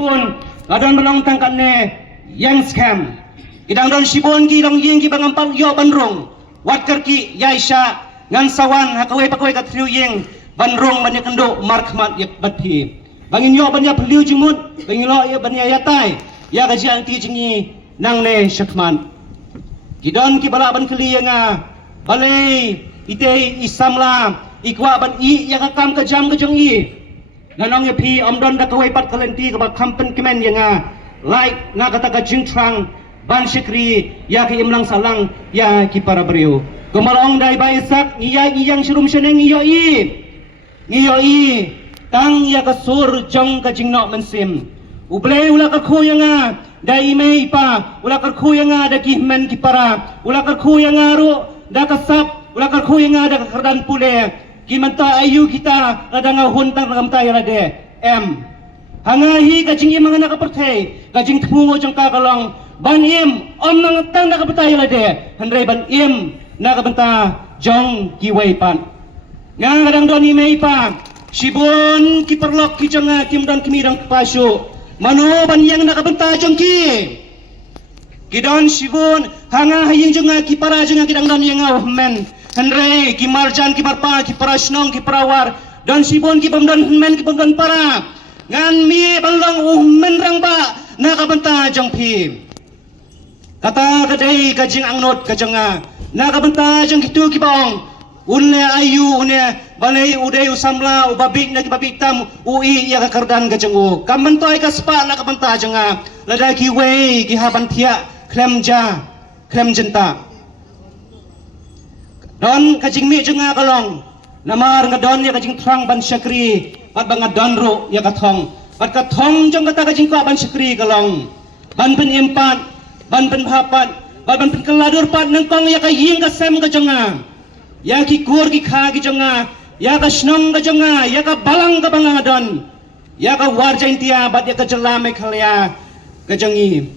sipun kadang belong tangkat ne yang scam idang don sipun ki dong ying ki bangampang yo banrong wat kerki yaisha ngan sawan hakawai pakawai kat triu ying banrong banyak kendo markmat yak bathi bangin yo banyak beliau jimut bangin lo ya banyak yatai ya kajian ti jingi nang ne syakman kidon ki bala ban keli nga balai ite isamla ikwa ban I ya kam ka jam ka jong I nanong ya pi amdon da kawai pat kalenti ka ba kampen kemen yang like na kata ka jingtrang ban syekri ya ki imlang salang ya ki para beriu gumalong dai ba isak ngiyai ngiyang syurum syeneng ngiyoi tang ya ka sur jong ka jingno mensim uble ula ka khu yang dai mei pa ula ka khu yang da ki men ki para ula ka khu yang ru da ka sap ula ka khu yang da ka kardan pule kimanta ayu kita ada ngahuntang rakam tayo rade hangahi kajing im mga nakapertay kajing tungo jang kakalong ban im nang tang nakapatay rade handray ban im nakabanta jong kiway pan nga kadang don imay pa sibon kiperlok ki jang kimdan kimidang pasyo mano ban yang nakabanta jong kidon sibon hangahi jang kipara jang kidang don yang men Henry, ki marjan, ki marpa, ki parasnong, ki parawar, dan sibon ki pamdan men ki pamdan para. Ngan mi balong men rang ba nakabanta jang pi. Kata kadai kajing angnot kajanga nakabanta jang kitu ki bong. Unle ayu une balai udai usamla ubabik na ki babitam ui ya kakardan kajang u. Kamantoy kaspa nakabanta janga lada ki wei ki habantia klem jenta. Don kajing mi jenga kalong namar ngadon ya kajing trang ban syakri pat bangat donro ya kathong pat kathong jong kata kajing ko ban syakri kalong ban pen impat ban pen hapat ban pen keladur pat nengkong ya kaying kasem ka jonga ya ki kur ki kha ki jonga ya ka snong ka jonga ya ka balang ka bangadon ya ka warjain tia bat ya ka jelame khalya kajangi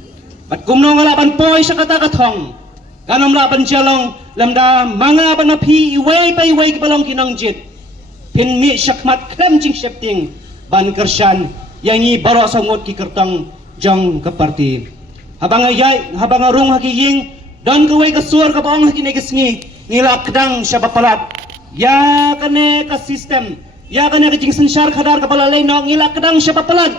pat kumno ngala ban poi sa kata kathong kanom la ban jalong lamda manga ban api iway pa iway balong kinang jit pin mi syakmat klem jing shepting ban kersyan yangi baro sangot ki kertang jang keparti habang ayay habang arung hakiying don kaway kasuar ka baong hakinay kisngi nila kedang siya papalat ya kane ka system ya kane ka jing sensyar kadar kapalalay no nila kedang siya papalat